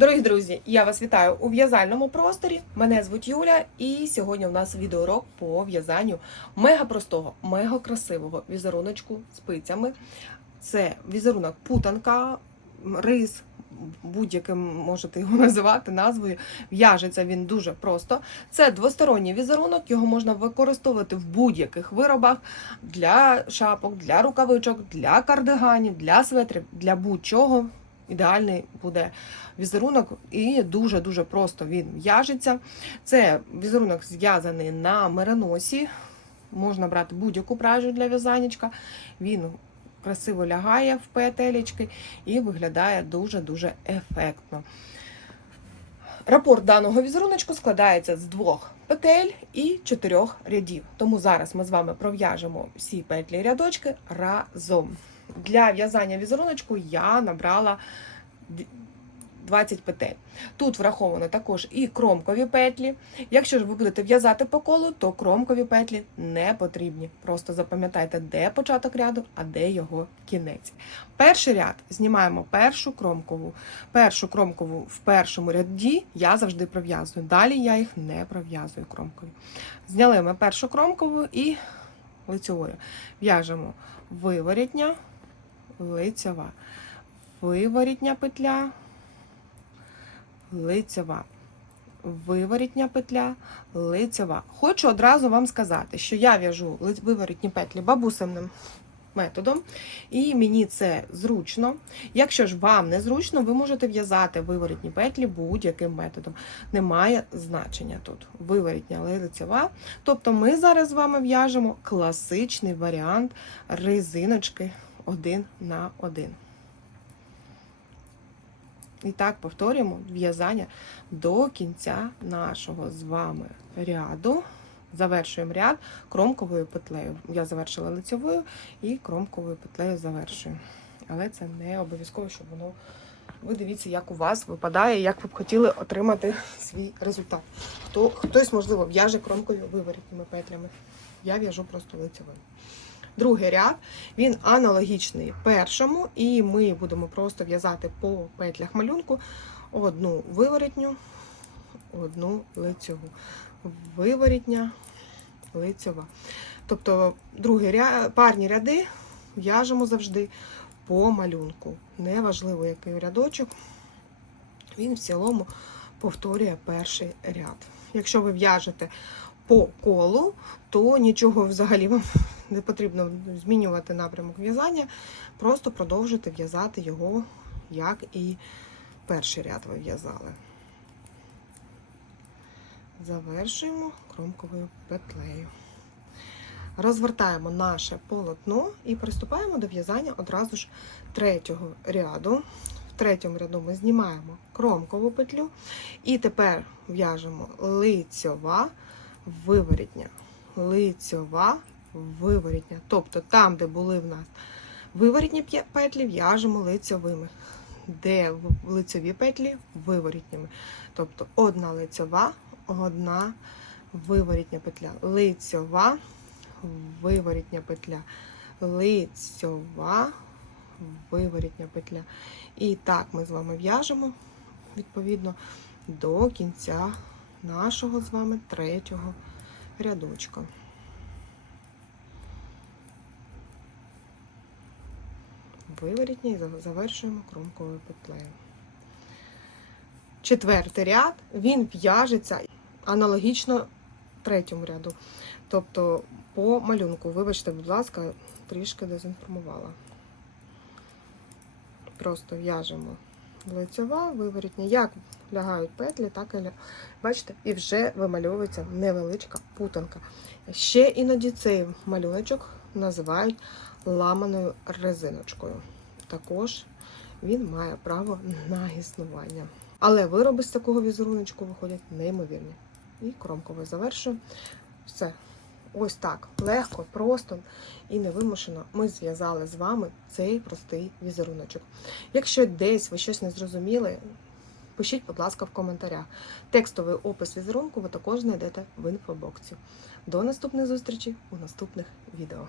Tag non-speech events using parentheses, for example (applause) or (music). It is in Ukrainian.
Дорогі друзі, я вас вітаю у в'язальному просторі. Мене звуть Юля, і сьогодні у нас відеоурок по в'язанню мега простого, мега красивого візеруночку спицями. Це візерунок путанка, рис, будь-яким можете його (laughs) називати назвою. В'яжеться він дуже просто. Це двосторонній візерунок, його можна використовувати в будь-яких виробах для шапок, для рукавичок, для кардиганів, для светрів, для будь-чого. Ідеальний буде візерунок і дуже-дуже просто він в'яжеться. Це візерунок зв'язаний на мериносі. Можна брати будь-яку пряжу для в'язанечка. Він красиво лягає в петелечки і виглядає дуже-дуже ефектно. Рапорт даного візеруночку складається з двох петель і чотирьох рядів. Тому зараз ми з вами пров'яжемо всі петлі рядочки разом. Для в'язання візеруночку я набрала 20 петель. Тут враховано також і кромкові петлі. Якщо ж ви будете в'язати по колу, то кромкові петлі не потрібні. Просто запам'ятайте, де початок ряду, а де його кінець. Перший ряд знімаємо першу кромкову. Першу кромкову в першому ряді я завжди пров'язую. Далі я їх не пров'язую кромкові. Зняли ми першу кромкову і лицьовою. В'яжемо виворітня, лицьова, виворітня петля лицева. Виворітня петля, лицева. Хочу одразу вам сказати, що я в'яжу виворітні петлі бабусинним методом, і мені це зручно. Якщо ж вам не зручно, ви можете в'язати виворітні петлі будь-яким методом. Немає значення тут. Виворітня лицева. Тобто ми зараз з вами в'яжемо класичний варіант резиночки один на один. І так повторюємо в'язання до кінця нашого з вами ряду. Завершуємо ряд кромковою петлею. Я завершила лицевою і кромковою петлею завершую. Але це не обов'язково, щоб воно. Ви дивіться, як у вас випадає, як ви б хотіли отримати свій результат. Хто, Хтось, можливо, в'яже кромковою виворітніми петлями. Я в'яжу просто лицевою. Другий ряд, він аналогічний першому, і ми будемо просто в'язати по петлях малюнку одну виворітню, одну лицьову. Виворітня, лицьова. Тобто другий ряд, парні ряди в'яжемо завжди по малюнку. Неважливо, який рядочок, він в цілому повторює перший ряд. Якщо ви в'яжете по колу, то нічого взагалі вам не потрібно змінювати напрямок в'язання, просто продовжуйте в'язати його, як і перший ряд ви в'язали. Завершуємо кромковою петлею. Розвертаємо наше полотно і приступаємо до в'язання одразу ж третього ряду. В третьому ряду ми знімаємо кромкову петлю, і тепер в'яжемо лицьова виворітня, лицьова виворітня. Тобто там, де були в нас виворітні петлі, в'яжемо лицьовими, де лицьові петлі виворітніми. Тобто одна лицьова, одна виворітня петля, лицьова, виворітня петля, лицьова, виворітня петля. І так ми з вами в'яжемо відповідно до кінця нашого з вами третього рядочка. Виворітня і завершуємо кромковою петлею. Четвертий ряд, він в'яжеться аналогічно третьому ряду. Тобто по малюнку, вибачте, будь ласка, трішки дезінформувала. Просто в'яжемо лицьова, виворітня. Як лягають петлі, так і бачите, і вже вимальовується невеличка путанка. Ще іноді цей малюночок називають ламаною резиночкою. Також він має право на існування. Але вироби з такого візеруночку виходять неймовірні. І кромково завершую. Все. Ось так легко, просто і невимушено ми зв'язали з вами цей простий візеруночок. Якщо десь ви щось не зрозуміли, пишіть, будь ласка, в коментарях. Текстовий опис візерунку ви також знайдете в інфобоксі. До наступних зустрічей у наступних відео.